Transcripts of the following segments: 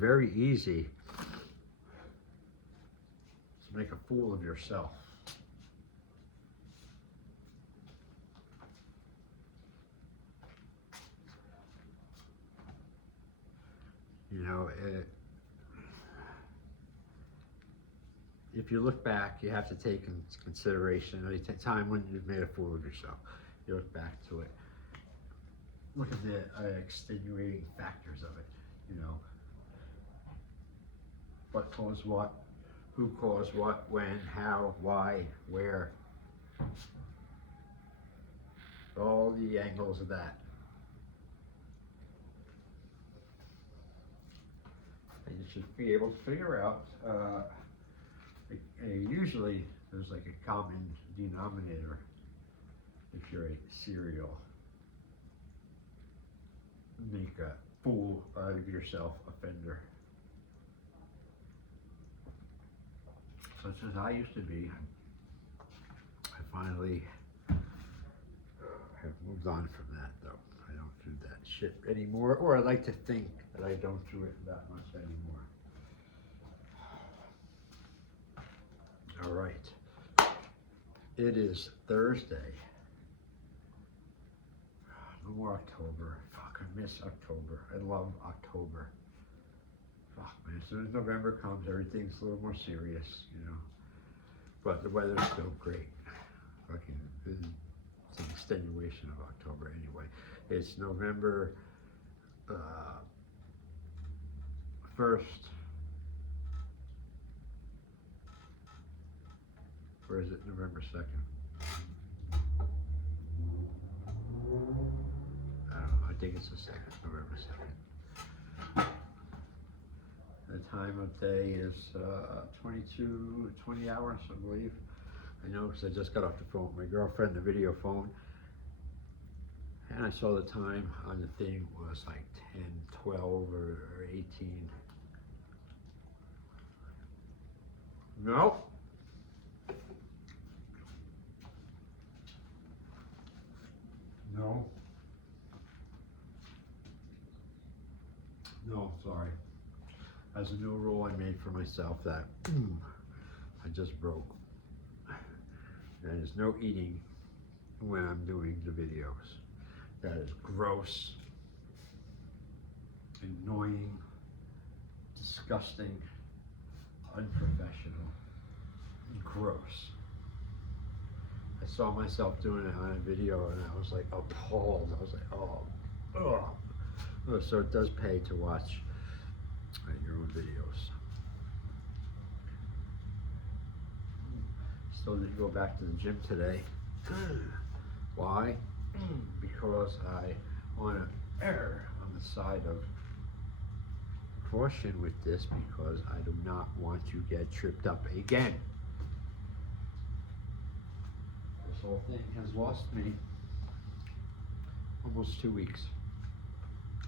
very easy to make a fool of yourself. You know, if you look back, you have to take into consideration the time when you've made a fool of yourself. You look back to it. Look at the extenuating factors of it. You know, what caused what, who caused what, when, how, why, where. All the angles of that. And you should be able to figure out, usually there's like a common denominator if you're a serial make a fool out of yourself offender. Such as I used to be. I finally have moved on from that though. I don't do that shit anymore, or I like to think that I don't do it that much anymore. All right. It is Thursday. No more October. Fuck, I miss October. I love October. Fuck, man. As soon as November comes, everything's a little more serious, you know. But the weather's still great. Fucking, it's an extenuation of October anyway. It's November 1st. Or is it November 2nd? I don't know. I think it's the 2nd, November 2nd. The time of day is 20 hours, I believe. I know because I just got off the phone with my girlfriend, the video phone. And I saw the time on the thing was like 10, 12, or 18. Nope. No. No, sorry. As a new rule I made for myself that I just broke. There's no eating when I'm doing the videos. That is gross, annoying, disgusting, unprofessional, gross. I saw myself doing it on a video and I was like appalled. I was like, oh, ugh. So it does pay to watch your own videos. Still didn't go back to the gym today. Why? Because I want to err on the side of caution with this because I do not want to get tripped up again. This whole thing has lost me almost 2 weeks.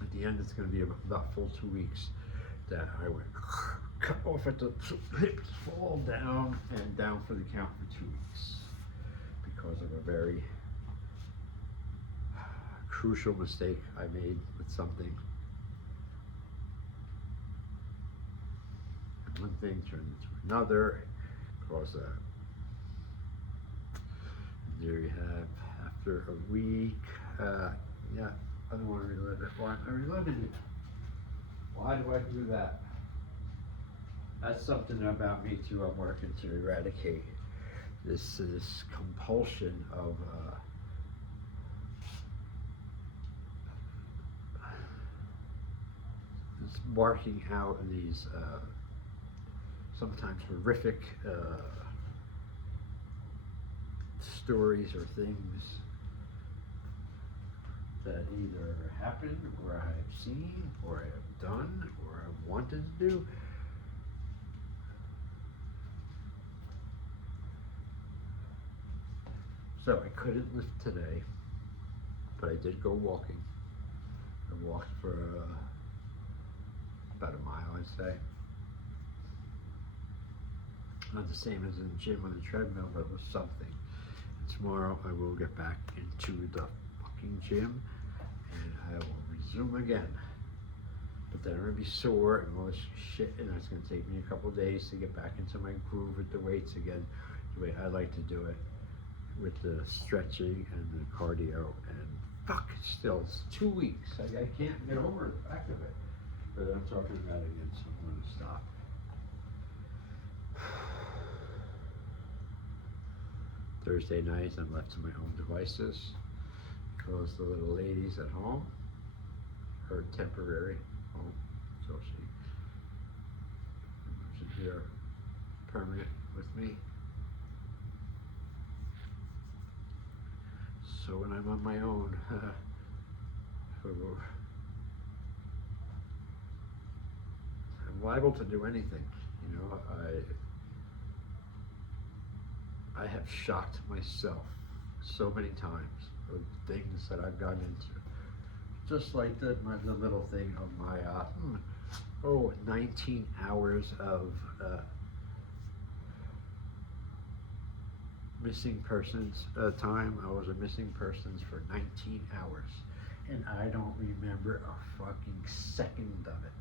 At the end, it's going to be about full 2 weeks that I went cut off at the hips, fall down, and down for the count for 2 weeks because of a very crucial mistake I made with something. And one thing turned into another, caused a. There you have, after a week, yeah, I don't want to relive it. Why am I reliving it? Why do I do that? That's something about me too. I'm working to eradicate this compulsion of this marking out these sometimes horrific stories or things that either happened or I have seen or I have done or I wanted to do. So I couldn't lift today, but I did go walking. I walked for about a mile, I'd say. Not the same as in the gym on the treadmill, but it was something. And tomorrow I will get back into the fucking gym and I will resume again. But then I'm gonna be sore and all this shit, and it's gonna take me a couple days to get back into my groove with the weights again, the way I like to do it, with the stretching and the cardio. And fuck, it's 2 weeks. I can't get over the fact of it. But I'm talking about it again, so I'm gonna stop. Thursday nights, I'm left to my own devices. Close the little ladies at home, her temporary home, so she moves in here permanent with me. So when I'm on my own, I'm liable to do anything. You know, I have shocked myself so many times of things that I've gotten into. Just like the little thing of my 19 hours of missing persons time. I was a missing persons for 19 hours, and I don't remember a fucking second of it.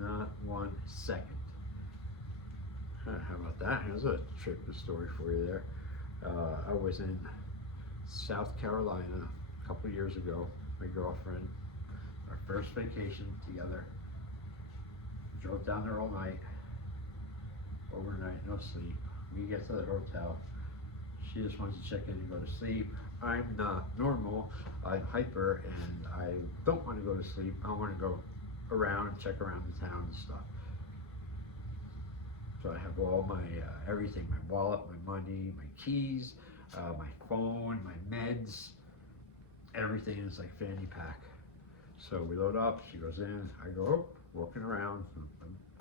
Not 1 second. How about that? Here's a trip story for you there. I was in South Carolina a couple years ago. My girlfriend, our first vacation together. Drove down there all night, overnight, no sleep. We get to the hotel. She just wants to check in and go to sleep. I'm not normal. I'm hyper, and I don't want to go to sleep. I want to go around, check around the town and stuff. So I have all my everything, my wallet, my money, my keys, my phone, my meds, everything is like fanny pack. So we load up, she goes in, I go walking around. I'm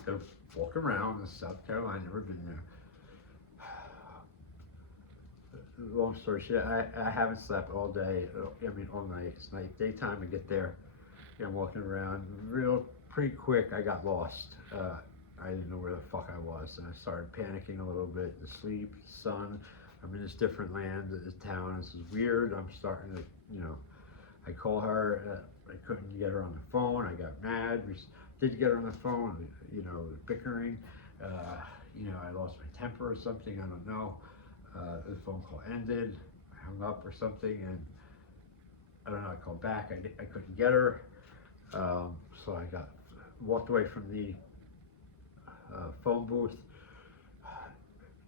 gonna walk around in South Carolina, never been there. Long story short, I haven't slept all day, all night. It's night, daytime, I get there, I'm walking around, pretty quick, I got lost. I didn't know where the fuck I was, and I started panicking a little bit. The sleep, sun, I'm in this different land, this town, this is weird. I'm starting to, I call her, I couldn't get her on the phone, I got mad. We did get her on the phone, bickering. I lost my temper or something, I don't know. The phone call ended, I hung up or something, and I don't know, I called back, I couldn't get her. So I walked away from the phone booth,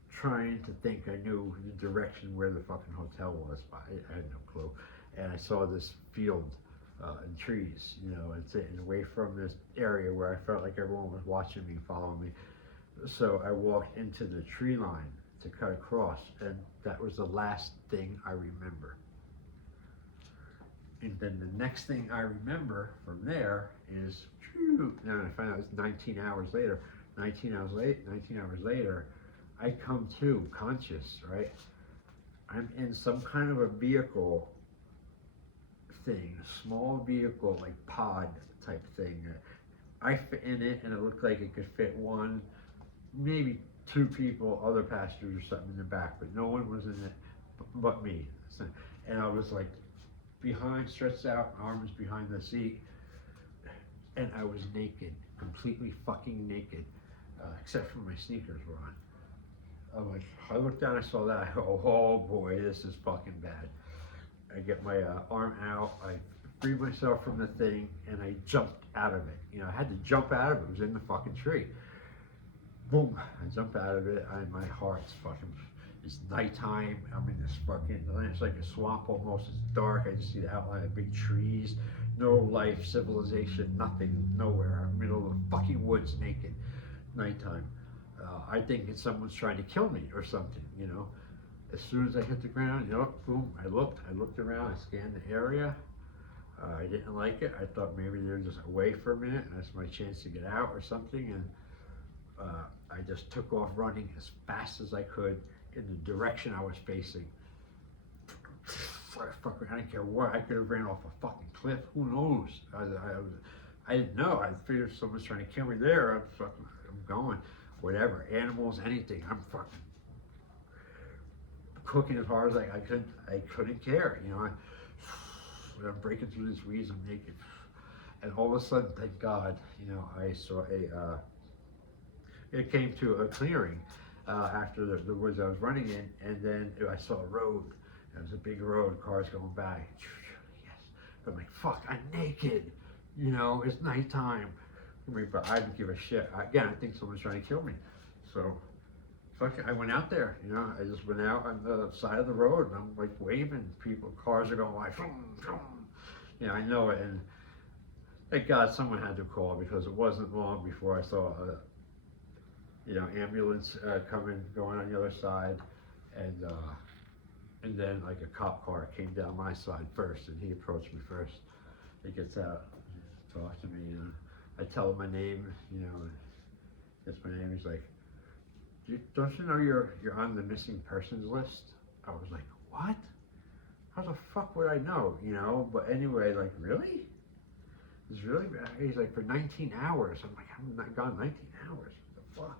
trying to think I knew the direction where the fucking hotel was, but I had no clue. And I saw this field and trees, and away from this area where I felt like everyone was watching me, following me. So I walked into the tree line to cut across, and that was the last thing I remember. And then the next thing I remember from there is, now I find out it's 19 hours later. 19 hours later, I come to conscious, right? I'm in some kind of a vehicle thing, small vehicle, like pod type thing. I fit in it, and it looked like it could fit one, maybe 2 people, other passengers or something in the back, but no one was in it but me. And I was like behind, stretched out, arms behind the seat, and I was naked, completely fucking naked, except for my sneakers were on. I'm like, I looked down, I saw that, I go, oh boy, this is fucking bad. I get my arm out, I freed myself from the thing, and I jumped out of it. I had to jump out of it, it was in the fucking tree. Boom, I jump out of it, my heart's fucking, it's nighttime, I'm in this fucking, it's like a swamp almost, it's dark, I just see the outline of big trees, no life, civilization, nothing, nowhere. I'm in the middle of the fucking woods naked, nighttime. I think it's someone's trying to kill me or something, As soon as I hit the ground, boom, I looked around, I scanned the area. I didn't like it. I thought maybe they're just away for a minute and that's my chance to get out or something. And I just took off running as fast as I could in the direction I was facing. I didn't care what, I could have ran off a fucking cliff, who knows? I didn't know, I figured if someone's trying to kill me there, I'm going, whatever, animals, anything, I'm fucking cooking as hard as I couldn't care, I'm breaking through these weeds, I'm naked, And all of a sudden, thank God, you know, I saw it came to a clearing after the woods I was running in, and then I saw a road. It was a big road, cars going by. Yes. I'm like, fuck, I'm naked. You know, it's nighttime. I mean, but I didn't give a shit. Again, I think someone's trying to kill me. So, fuck it, I went out there, you know. I just went out on the side of the road, and I'm like waving. People, cars are going like, vroom, vroom. You know, I know it. And thank God someone had to call, because it wasn't long before I saw a, you know, ambulance coming, going on the other side, and then like a cop car came down my side first, and he approached me first. He gets out, talks to me, you know. I tell him my name, you know, gets my name. He's like, "Don't you know you're on the missing persons list?" I was like, "What? How the fuck would I know?" You know. But anyway, like, really? It's really bad. He's like, "For 19 hours." I'm like, "I'm not gone 19 hours. What the fuck?"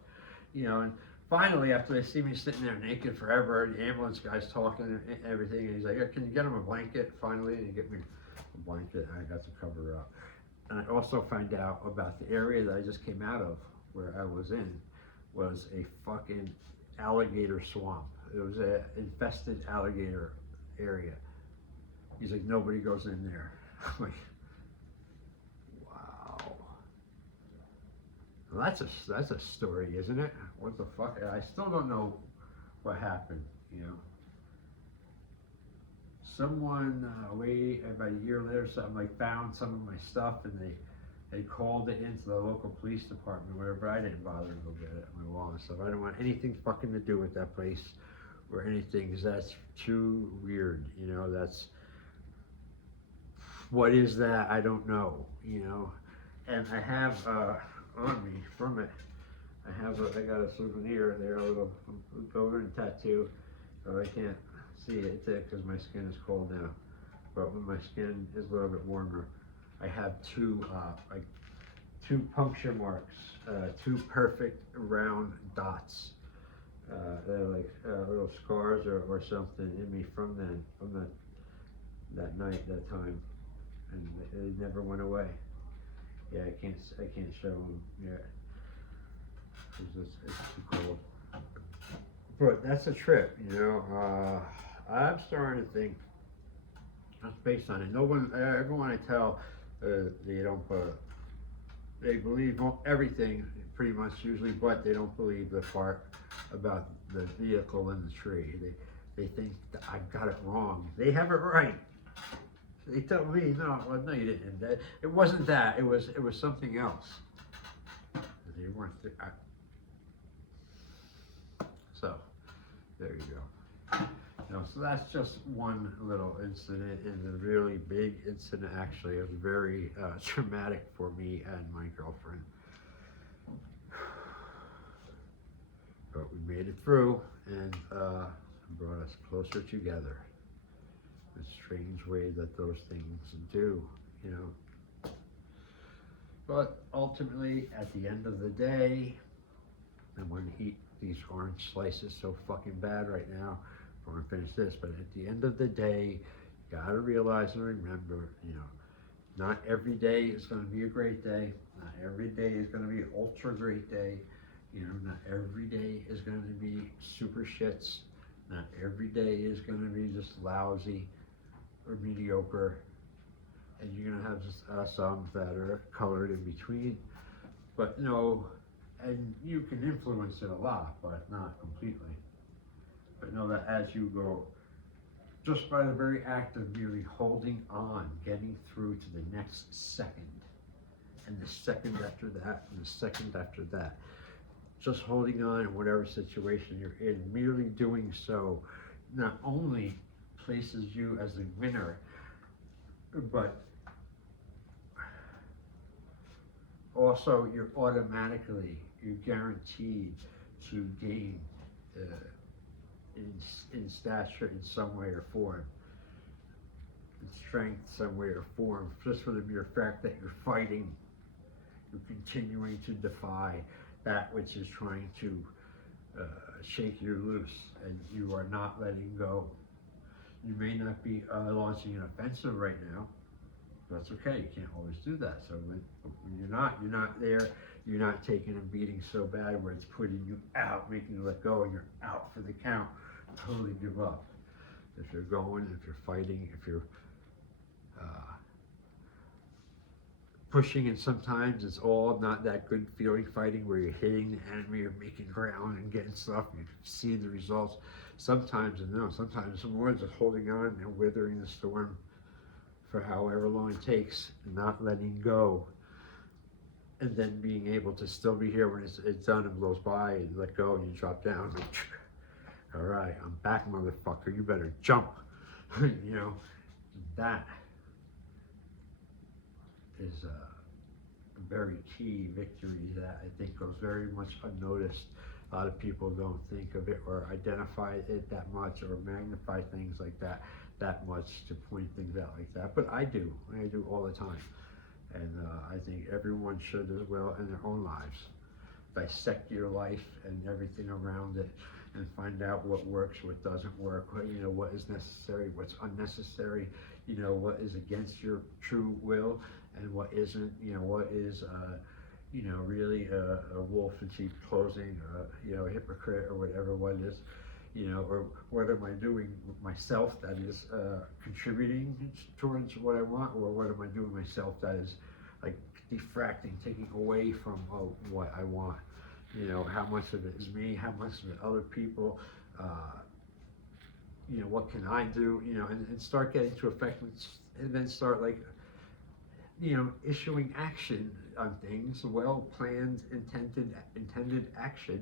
You know. And finally, after they see me sitting there naked forever, the ambulance guy's talking and everything, and he's like, "Can you get him a blanket?" Finally, and he get me a blanket, and I got to cover up. And I also find out about the area that I just came out of, where I was in, was a fucking alligator swamp. It was an infested alligator area. He's like, nobody goes in there. I'm like, wow. Well, that's a story, isn't it? What the fuck? I still don't know what happened, you know. Someone, about a year later, something, like, found some of my stuff, and they called it into the local police department, whatever, but I didn't bother to go get it, my wallet and stuff. I didn't want anything fucking to do with that place or anything, because that's too weird, you know. That's, what is that? I don't know, you know. And I have on me from it, I got a souvenir there, a little golden tattoo, so I can't see it because my skin is cold now. But when my skin is a little bit warmer, I have two puncture marks, two perfect round dots. They're like little scars or something in me from that night, that time, and they never went away. Yeah, I can't show them yet. It's too cold. But that's a trip, you know. I'm starting to think, that's based on it. Everyone I tell, they believe everything pretty much usually, but they don't believe the part about the vehicle in the tree. They think that I got it wrong. They have it right. They tell me, no, well, no, you didn't. It wasn't that. It was something else. They weren't. So there you go. You know, so that's just one little incident, and a really big incident. Actually, it was very traumatic for me and my girlfriend. But we made it through, and brought us closer together. A strange way that those things do, you know. But ultimately, at the end of the day, I'm going to eat these orange slices so fucking bad right now before I finish this. But at the end of the day, you gotta realize and remember, you know, not every day is going to be a great day. Not every day is going to be an ultra great day. You know, not every day is going to be super shits. Not every day is going to be just lousy or mediocre. And you're going to have just, some that are colored in between. But no, and you can influence it a lot, but not completely. But know that as you go, just by the very act of merely holding on, getting through to the next second, and the second after that, and the second after that, just holding on in whatever situation you're in, merely doing so, not only places you as a winner, but also you're guaranteed to gain in stature in some way or form, in strength some way or form, just for the mere fact that you're fighting, you're continuing to defy that which is trying to shake you loose, and you are not letting go. You may not be launching an offensive right now, That's okay. You can't always do that. So when you're not there. You're not taking a beating so bad where it's putting you out, making you let go, and you're out for the count. Totally give up. If you're going, if you're fighting, if you're pushing, and sometimes it's all not that good feeling fighting where you're hitting the enemy, you're making ground and getting stuff, you see the results. Sometimes, no, sometimes some words are holding on and weathering the storm for however long it takes, and not letting go. And then being able to still be here when it's done and blows by, and let go and you drop down. All right, I'm back, motherfucker. You better jump. You know, that is a very key victory that I think goes very much unnoticed. A lot of people don't think of it or identify it that much or magnify things like that much to point things out like that. But I do all the time. And I think everyone should as well in their own lives. Dissect your life and everything around it and find out what works, what doesn't work, what is necessary, what's unnecessary, what is against your true will and what isn't, what is, really a wolf in sheep's clothing, a hypocrite or whatever, what is, or what am I doing with myself that is contributing towards what I want, or what am I doing myself that is like diffracting, taking away from what I want. How much of it is me, how much of it other people, what can I do, and start getting to effect, and then start like, issuing action on things, well-planned, intended action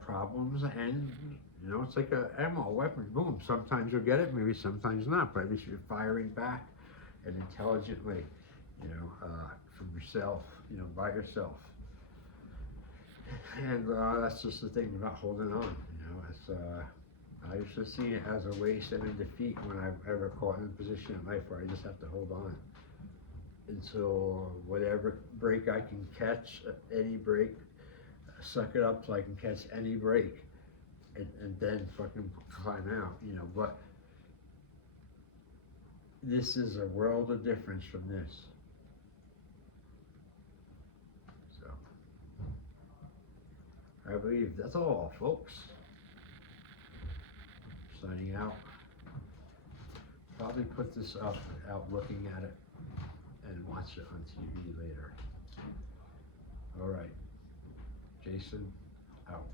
problems, and it's like a ammo, weapon, boom, sometimes you'll get it, maybe sometimes not, but at least you're firing back and intelligently, from yourself, by yourself. And that's just the thing about holding on, it's, I used to see it as a waste and a defeat when I've ever caught in a position in life where I just have to hold on until whatever break I can catch, any break, suck it up so I can catch any break, and then fucking climb out, but this is a world of difference from this. So, I believe that's all, folks. Signing out. Probably put this up without looking at it and watch it on TV later. All right. Jason, out.